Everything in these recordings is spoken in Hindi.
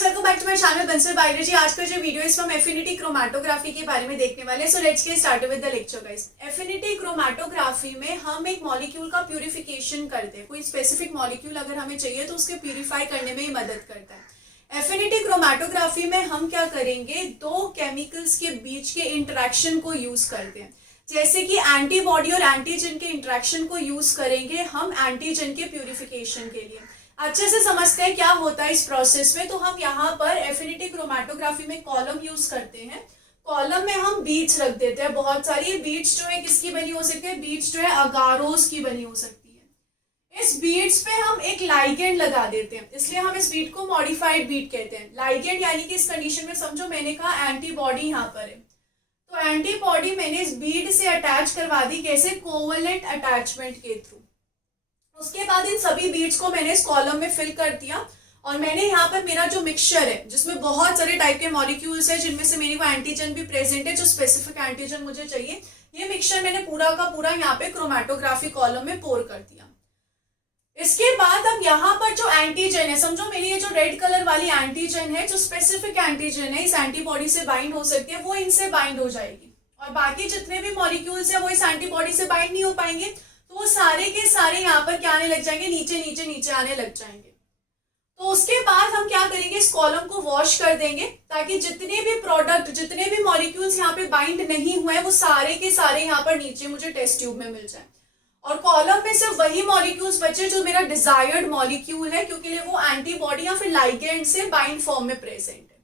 Guys, welcome back to my channel Bansal biology. आज का जो वीडियो है इसमें हम एफिनिटी क्रोमैटोग्राफी के बारे में देखने वाले हैं। So let's get started with the lecture guys. Affinity chromatography में हम एक मॉलिक्यूल का प्यूरिफिकेशन करते हैं। कोई स्पेसिफिक मॉलिक्यूल अगर हमें चाहिए तो उसके प्यूरिफाई करने में ही मदद करता है। एफिनिटी क्रोमैटोग्राफी में हम क्या करेंगे, दो केमिकल्स के बीच के इंटरेक्शन को यूज करते हैं। जैसे कि एंटीबॉडी और एंटीजन के इंटरेक्शन को यूज करेंगे हम एंटीजन के प्यूरिफिकेशन के लिए। अच्छे से समझते हैं क्या होता है इस प्रोसेस में। तो हम यहाँ पर एफिनिटी क्रोमैटोग्राफी में कॉलम यूज करते हैं। कॉलम में हम बीड्स रख देते हैं बहुत सारी। बीड्स जो है किसकी बनी हो सकती है, बीड्स जो है अगारोस की बनी हो सकती है। इस बीड्स पे हम एक लाइगेंड लगा देते हैं, इसलिए हम इस बीड को मॉडिफाइड बीड कहते हैं। लाइगेंड यानी कि इस कंडीशन में समझो मैंने कहा एंटीबॉडी यहाँ पर है, तो एंटीबॉडी मैंने इस बीड से अटैच करवा दी। कैसे? कोवलेंट अटैचमेंट के थ्रू। उसके बाद इन सभी बीड्स को मैंने इस कॉलम में फिल कर दिया और मैंने यहाँ पर मेरा जो मिक्सचर है जिसमें बहुत सारे टाइप के मॉलिक्यूल्स है, जिनमें से मेरे को एंटीजन भी प्रेजेंट है, जो स्पेसिफिक एंटीजन मुझे चाहिए, ये मिक्सचर मैंने पूरा का पूरा यहाँ पे क्रोमैटोग्राफी कॉलम में पोर कर दिया। इसके बाद अब यहाँ पर जो एंटीजन है, समझो मेरी ये जो रेड कलर वाली एंटीजन है, जो स्पेसिफिक एंटीजन है, इस एंटीबॉडी से बाइंड हो सकती है, वो इनसे बाइंड हो जाएगी। और बाकी जितने भी मॉलिक्यूल्स है वो इस एंटीबॉडी से बाइंड नहीं हो पाएंगे, तो वो सारे के सारे यहाँ पर क्या आने लग जाएंगे, नीचे नीचे नीचे आने लग जाएंगे। तो उसके बाद हम क्या करेंगे, इस कॉलम को वॉश कर देंगे ताकि जितने भी प्रोडक्ट, जितने भी मॉलिक्यूल्स यहाँ पे बाइंड नहीं हुए वो सारे के सारे यहाँ पर नीचे मुझे टेस्ट ट्यूब में मिल जाए। और कॉलम में सिर्फ वही मॉलिक्यूल्स बचे जो मेरा डिजायर्ड मॉलिक्यूल है, क्योंकि वो एंटीबॉडी या फिर लाइगेंड से बाइंड फॉर्म में प्रेजेंट है।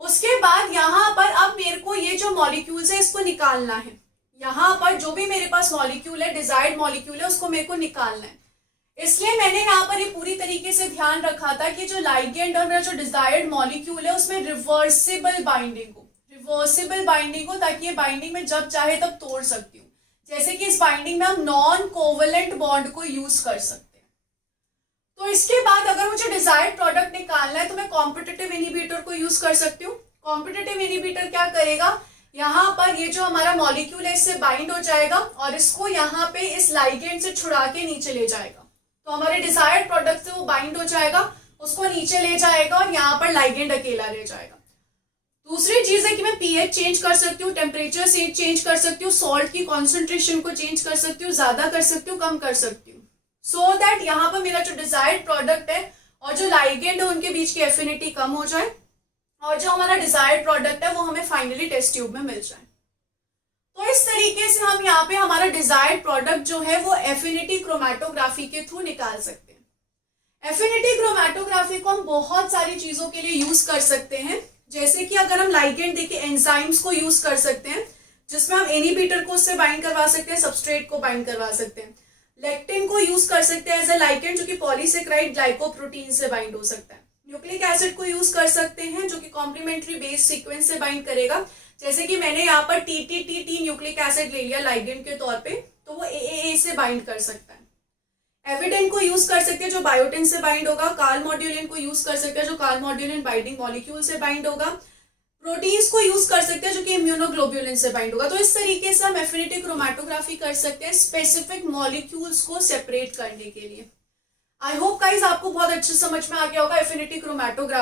उसके बाद यहाँ पर अब मेरे को ये जो मॉलिक्यूल्स है इसको निकालना है। यहाँ पर जो भी मेरे पास मॉलिक्यूल है, डिजायर्ड मॉलिक्यूल है, उसको मेरे को निकालना है। इसलिए मैंने यहाँ पर ये पूरी तरीके से ध्यान रखा था कि जो लाइगेंड और मेरा जो डिजायर्ड मॉलिक्यूल है उसमें रिवर्सिबल बाइंडिंग हो, रिवर्सिबल बाइंडिंग हो, ताकि ये बाइंडिंग में जब चाहे तब तोड़ सकती हूँ। जैसे कि इस बाइंडिंग में हम नॉन कोवलेंट बॉन्ड को यूज कर सकते हैं। तो इसके बाद अगर मुझे डिजायर्ड प्रोडक्ट निकालना है तो मैं कॉम्पिटिटिव इनहिबिटर को यूज कर सकती हूँ। कॉम्पिटिटिव इनहिबिटर क्या करेगा, यहाँ पर ये जो हमारा मॉलिक्यूल है इससे बाइंड हो जाएगा और इसको यहाँ पे इस लाइगेंड से छुड़ा के नीचे ले जाएगा। तो हमारे डिजायर्ड प्रोडक्ट से वो बाइंड हो जाएगा, उसको नीचे ले जाएगा और यहाँ पर लाइगेंड अकेला रह जाएगा। दूसरी चीज है कि मैं पीएच चेंज कर सकती हूँ, टेम्परेचर चेंज कर सकती हूँ, सॉल्ट की कॉन्सेंट्रेशन को चेंज कर सकती हूँ, ज्यादा कर सकती हूँ, कम कर सकती हूँ, सो दैट यहाँ पर मेरा जो डिजायर्ड प्रोडक्ट है और जो लाइगेंड है उनके बीच की एफिनिटी कम हो जाए और जो हमारा डिजायर्ड प्रोडक्ट है वो हमें फाइनली टेस्ट ट्यूब में मिल जाए। तो इस तरीके से हम यहाँ पे हमारा डिजायर्ड प्रोडक्ट जो है वो एफिनिटी क्रोमैटोग्राफी के थ्रू निकाल सकते हैं। एफिनिटी क्रोमैटोग्राफी को हम बहुत सारी चीजों के लिए यूज कर सकते हैं। जैसे कि अगर हम लाइगेंड देखिए, एंजाइम्स को यूज कर सकते हैं, जिसमें हम इनहिबिटर को उससे बाइंड करवा सकते हैं, सबस्ट्रेट को बाइंड करवा सकते हैं। लेक्टिन को यूज कर सकते हैं एज ए लाइगेंड, जो कि पॉलीसेकेराइड ग्लाइकोप्रोटीन से बाइंड हो सकता है। न्यूक्लिक एसिड को यूज कर सकते हैं जो कि कॉम्प्लीमेंट्री बेस सीक्वेंस से बाइंड करेगा। जैसे कि मैंने यहाँ पर टी न्यूक्लिक एसिड ले लिया लाइगेंड के तौर पे, तो वो ए से बाइंड कर सकता है। एविडेन को यूज कर सकते हैं जो बायोटिन से बाइंड होगा। कार्ल मॉड्यूलिन को यूज कर सकते हैं जो कार्ल मॉड्यूलिन बाइंडिंग मॉलिक्यूल से बाइंड होगा। प्रोटीन्स को यूज कर सकते हैं जो कि इम्यूनोग्लोब्यूलिन से बाइंड होगा। तो इस तरीके से हम एफिनिटी क्रोमैटोग्राफी कर सकते हैं स्पेसिफिक मॉलिक्यूल्स को सेपरेट करने के लिए। आई होप गाइस आपको बहुत अच्छे समझ में आ गया होगा एफिनिटी क्रोमैटोग्राफी।